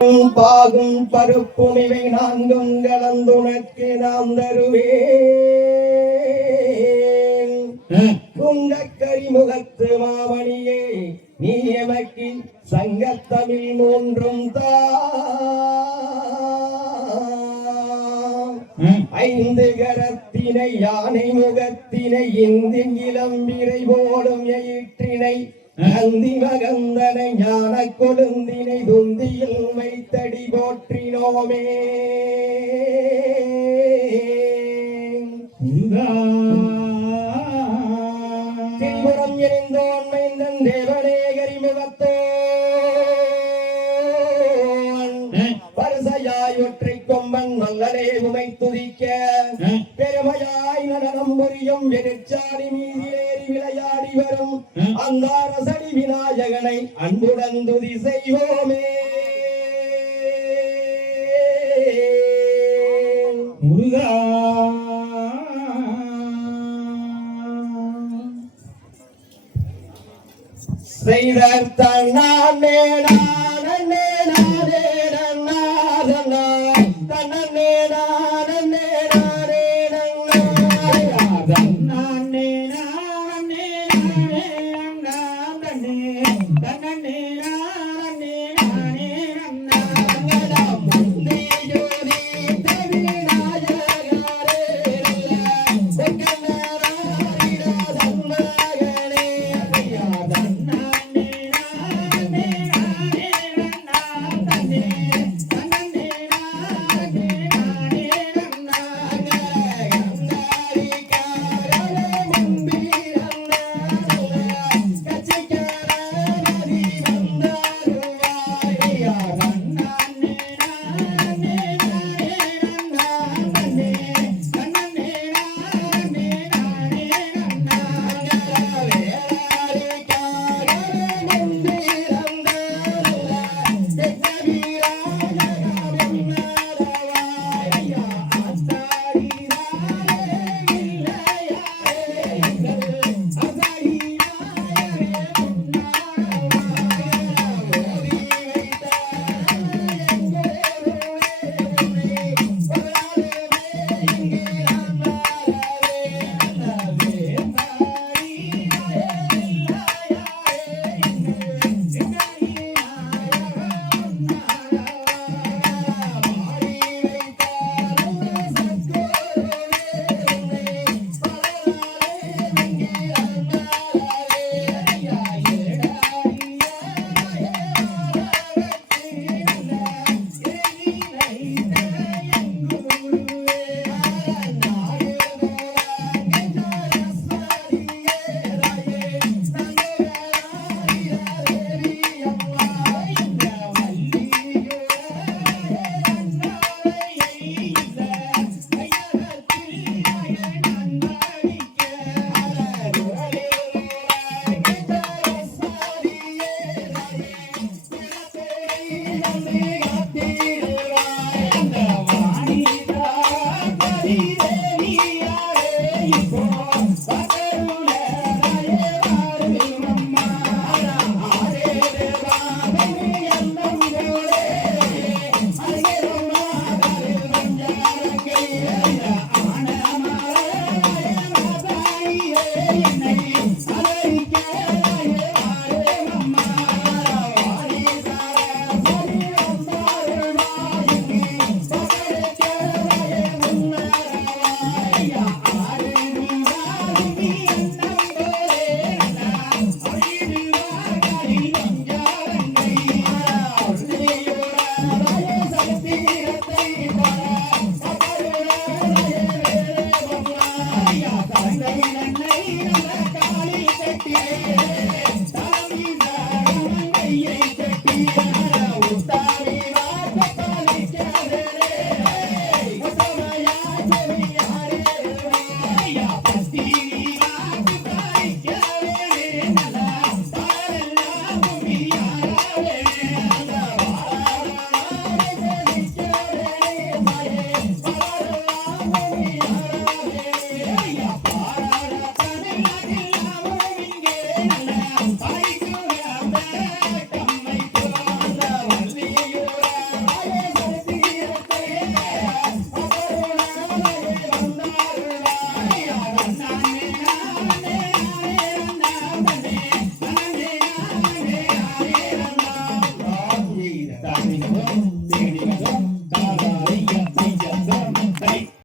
பாகும் பருப்பும் இவை நான்கும் கலந்துனக்கு நாம் தருவேன். குங்கக்கரி முகத்து மாமணியே நீ எமக்கு சங்கத்தமிழ் மூன்றும் தா. ஐந்து கரத்தினை யானை முகத்தினை இந்தின் இளம்பிரை போலும் எயிற்றினை நந்தி மகந்தனை ஞான கொழுந்தினை துந்தியில் வைத்தடி போற்றினோமே. திரிபுரம் எரிந்தோன் மைந்தன் தேவனே கரிமுகத்தோன் வரிசையாய் ஒற்றை கொம்பன் நல்லலே உமை துதிக்க. பெருமையாய் நடனம் புரியும் எரிச்சாடி மீதிலேறி விளையாடி வரும் அந்த ரசடி விநாயகனை அன்புடன் துதி செய்வோமே. முருகா. நானே நானே